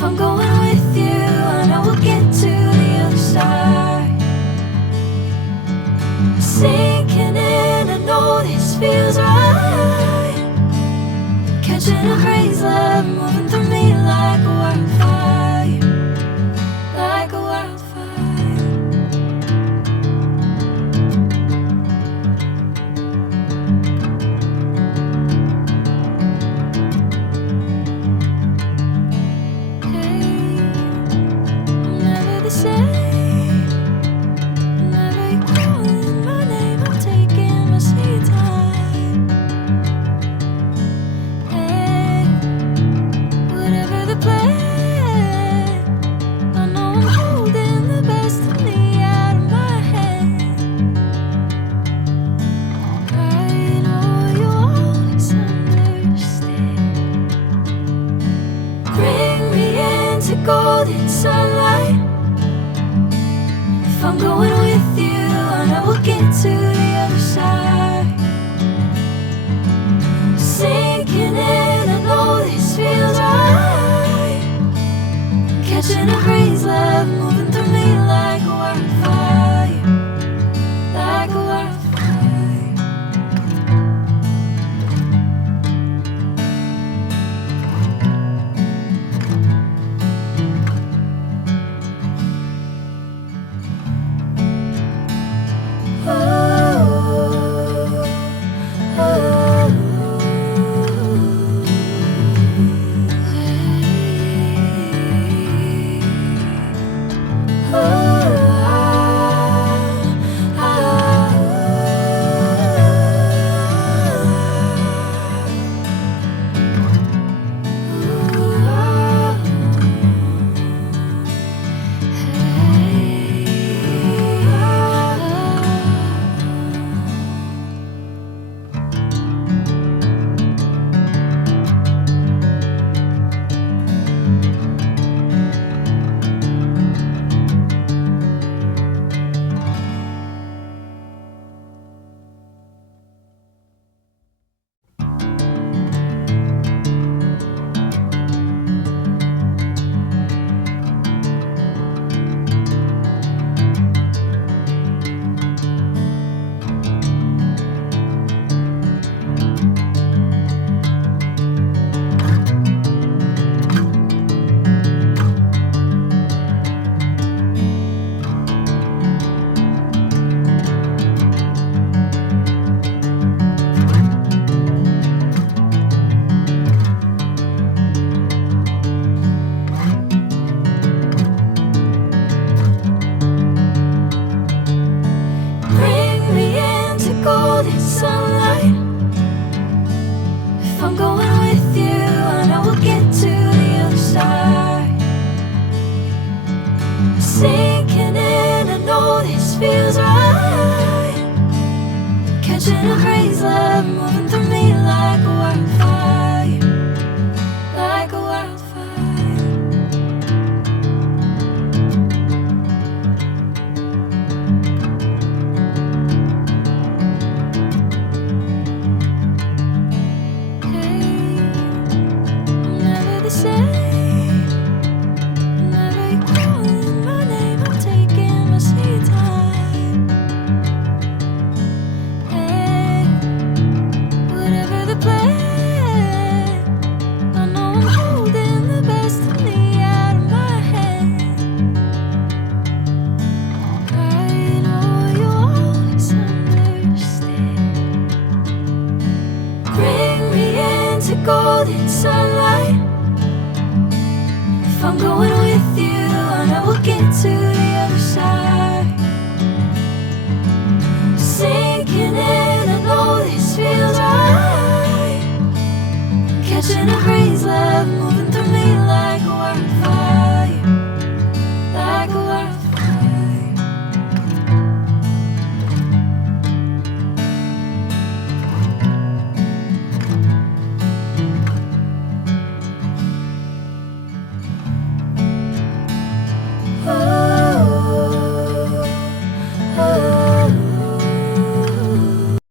If I'm going with you, I know we'll get to the other side. Sinking in, I know this feels right. Catching a crazy love, moving through me like a wildfire, like a wildfire. Golden sunlight. If I'm going with you, I know we'll get to the other side. Sinking in, I know this feels right. Catching a crazy love, moving through me like a wildfire, like a wildfire. Sinking in, I know this feels right. Catching a crazy love, moving through me like a wildfire, like a wildfire. Hey, I'm never the same. Golden sunlight. If I'm going with you, I know we'll get to the other side. Sinking in, I know this feels right. Catching a crazy love.